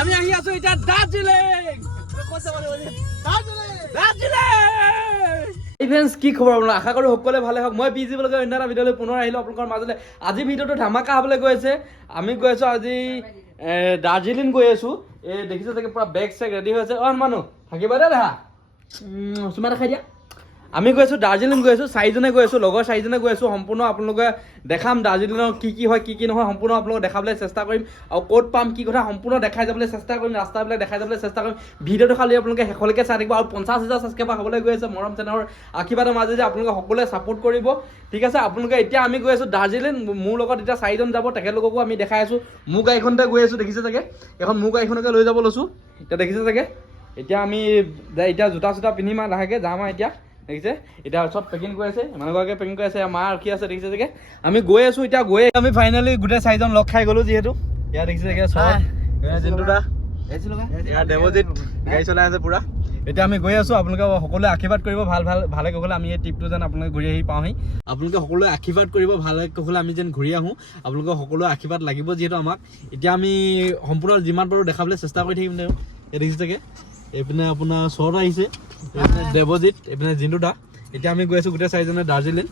আমি আহি আছো এতিয়া দাৰ্জিলিং। ফ্ৰেণ্ডছ, কি খবৰ আপোনাৰ? আশা কৰোঁ সকলোৱে ভালে হওক। মই বিজি বুলি অন্য এটা ভিডিঅ'লৈ পুনৰ আহিলোঁ আপোনালোকৰ মাজলৈ। আজি ভিডিঅ'টো ধামাকা হ'বলৈ গৈ আছে। আমি গৈ আছোঁ আজি দাৰ্জিলিং গৈ আছোঁ। এই দেখিছে চাগে পুৰা বেগ চেগ ৰেডি হৈ আছে। অ মানুহ থাকিবা দে দেহা চুমা দেখাই দিয়া। আমি গৈ আছোঁ দাৰ্জিলিং গৈ আছোঁ, 4জনে গৈ আছোঁ, লগৰ 4জনে গৈ আছোঁ। সম্পূৰ্ণ আপোনালোকে দেখাম দাৰ্জিলিঙৰ কি হয় কি নহয় সম্পূৰ্ণ আপোনালোকক দেখাবলৈ চেষ্টা কৰিম। আৰু ক'ত পাম কি কথা সম্পূৰ্ণ দেখাই যাবলৈ চেষ্টা কৰিম, ৰাস্তাবিলাক দেখাই যাবলৈ চেষ্টা কৰিম। ভিডিঅ'টো খালি আপোনালোকে শেষলৈকে চাই থাকিব। আৰু 50,000 ছাবস্ক্ৰাইবাৰ হ'বলৈ গৈ আছে মৰম চেনেহৰ আশীৰ্বাদৰ মাজে যে আপোনালোকে সকলোৱে ছাপোৰ্ট কৰিব। ঠিক আছে, আপোনালোকে এতিয়া আমি গৈ আছোঁ দাৰ্জিলিং। মোৰ লগত এতিয়া 4জন যাব, তেখেতলোককো আমি দেখাই আছোঁ। মোৰ গাড়ীখনতে গৈ আছোঁ, দেখিছে চাগে এখন মোৰ গাড়ীখনকে লৈ যাব লৈছোঁ। এতিয়া দেখিছে চাগে এতিয়া আমি এতিয়া জোতা চোতা পিন্ধিম আৰু লাহেকৈ যাম আৰু এতিয়া দেখিছে এতিয়া চব পেকিং কৰি আছে, মানুহগৰাকীয়ে পেকিং কৰি আছে, মা ৰখি আছে দেখিছে চাগে। আমি গৈ আছোঁ এতিয়া গৈ আমি ফাইনেলি গোটেই 4জন লগ খাই গ'লোঁ যিহেতু। ইয়াত দেখিছে চাগে জিন্তু দা দেৱজিত গাড়ী চলাই আছে পুৰা। এতিয়া আমি গৈ আছোঁ, আপোনালোকে সকলোৱে আশীৰ্বাদ কৰিব ভালে কুশলে আমি এই ট্ৰিপটো যেন আপোনালোকে ঘূৰি আহি পাওঁহি। আপোনালোকে সকলোৱে আশীৰ্বাদ কৰিব ভালে কুশলে আমি যেন ঘূৰি আহোঁ। আপোনালোকে সকলোৱে আশীৰ্বাদ লাগিব যিহেতু আমাক। এতিয়া আমি সম্পূৰ্ণ যিমান পাৰোঁ দেখাবলৈ চেষ্টা কৰি থাকিম। এই দেখিছে চাগে এইপিনে আপোনাৰ চৰত আহিছে দেৱজিত, এইপিনে জিন্তু দা। এতিয়া আমি গৈ আছোঁ গোটেই 4জনে দাৰ্জিলিং।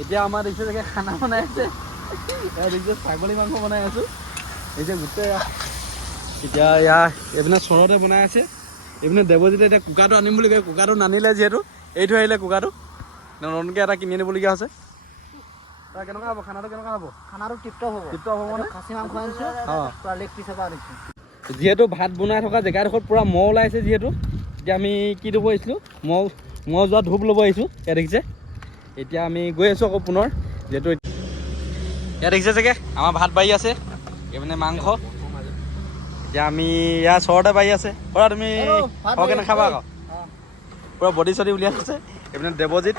এতিয়া আমাৰ দেখিছে চাগে খানা বনাই আছে, দেখিছে ছাগলী মাংস বনাই আছো। এতিয়া গোটেই এতিয়া এইপিনে চৰতে বনাই আছে। এইপিনে দেৱজিতে এতিয়া কুকাৰটো আনিম বুলি কয়, কুকাৰটো নানিলে যিহেতু এই থৈ আহিলে কুকাৰটো। নতুনকৈ এটা কিনি আনিবলগীয়া হৈছে। কেনেকুৱা হ'ব খানাটো? কেনেকুৱা হ'ব? খানাটো টিপটপ হ'ব। টিপটপ হ'ব মানে খাচী মাংস আনিছোঁ, পুৰা লেগ পিচ এটা আনিছোঁ। যিহেতু ভাত বনাই থকা জেগাডোখৰত পুৰা মহ ওলাইছে যিহেতু এতিয়া আমি কি ল'ব আহিছিলোঁ, মহ যোৱা ধূপ ল'ব আহিছোঁ। ইয়াত দেখিছে এতিয়া আমি গৈ আছোঁ আকৌ পুনৰ যিহেতু ইয়াত দেখিছে চাগে আমাৰ ভাত বাঢ়ি আছে, এইপিনে মাংস। এতিয়া আমি ইয়াৰ চৰতে বাঢ়ি আছে। পুৰা তুমি সৰহকৈ নাখাবা আকৌ, পুৰা বডি চডি উলিয়াই আছে। এইপিনে দেৱজিত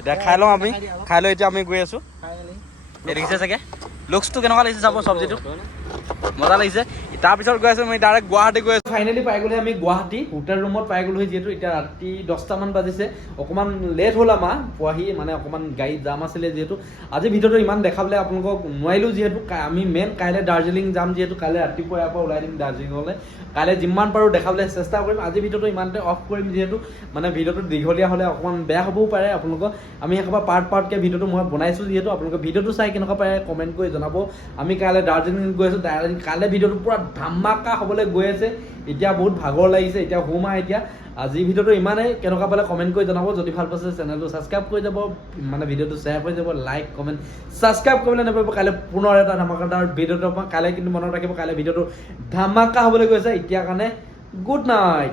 এতিয়া খাই লওঁ আমি, খাই লৈ এতিয়া আমি গৈ আছোঁ। এই দেখিছে চাগে লুকছটো কেনেকুৱা লাগিছে চাব, চব্জিটো মজা লাগিছে। তাৰপিছত গৈ আছোঁ আমি ডাইৰেক্ট গুৱাহাটী গৈ আছোঁ। ফাইনেলি পাই গ'লো আমি গুৱাহাটী হোটেল ৰুমত পাই গ'লোহি যিহেতু এতিয়া ৰাতি 10টামান বাজিছে। অকণমান লেট হ'ল আমাৰ পোৱাহি, মানে অকণমান গাড়ীত জাম আছিলে যিহেতু। আজি ভিডিঅ'টো ইমান দেখাবলৈ আপোনালোকক নোৱাৰিলোঁ যিহেতু আমি কাইলৈ দাৰ্জিলিং যাম যিহেতু। কাইলৈ ৰাতিপুৱা ইয়াৰ পৰা ওলাই দিম দাৰ্জিলিঙলৈ। কাইলৈ যিমান পাৰোঁ দেখাবলৈ চেষ্টা কৰিম। আজি ভিডিঅ'টো ইমানতে অফ কৰিম যিহেতু মানে ভিডিঅ'টো দীঘলীয়া হ'লে অকণমান বেয়া হ'বও পাৰে আপোনালোকক। আমি একেবাৰে পাৰ্টকৈ ভিডিঅ'টো মই বনাইছোঁ যিহেতু আপোনালোকে ভিডিঅ'টো চাই কেনেকুৱা পাৰে কমেণ্ট কৰি জনাব। আমি কাইলৈ দাৰ্জিলিং গৈ আছোঁ। কাইলৈ ভিডিঅ'টো পুৰা ধামাকা হ'বলৈ গৈ আছে। এতিয়া বহুত ভাগৰ লাগিছে, এতিয়া শুম আৰু এতিয়া। আজি ভিডিঅ'টো ইমানেই, কেনেকুৱা পালে কমেণ্ট কৰি জনাব। যদি ভাল পাইছে চেনেলটো ছাবস্ক্ৰাইব কৰি যাব, মানে ভিডিঅ'টো শ্বেয়াৰ কৰি যাব, লাইক কমেণ্ট ছাবস্ক্ৰাইব কৰিবলৈ নাপাব। কাইলৈ পুনৰ এটা ধামাকাদাৰ ভিডিঅ'টো পাম। কাইলৈ কিন্তু মনত ৰাখিব কাইলৈ ভিডিঅ'টো ধামাকা হ'বলৈ গৈছে। এতিয়া কাৰণে গুড নাইট।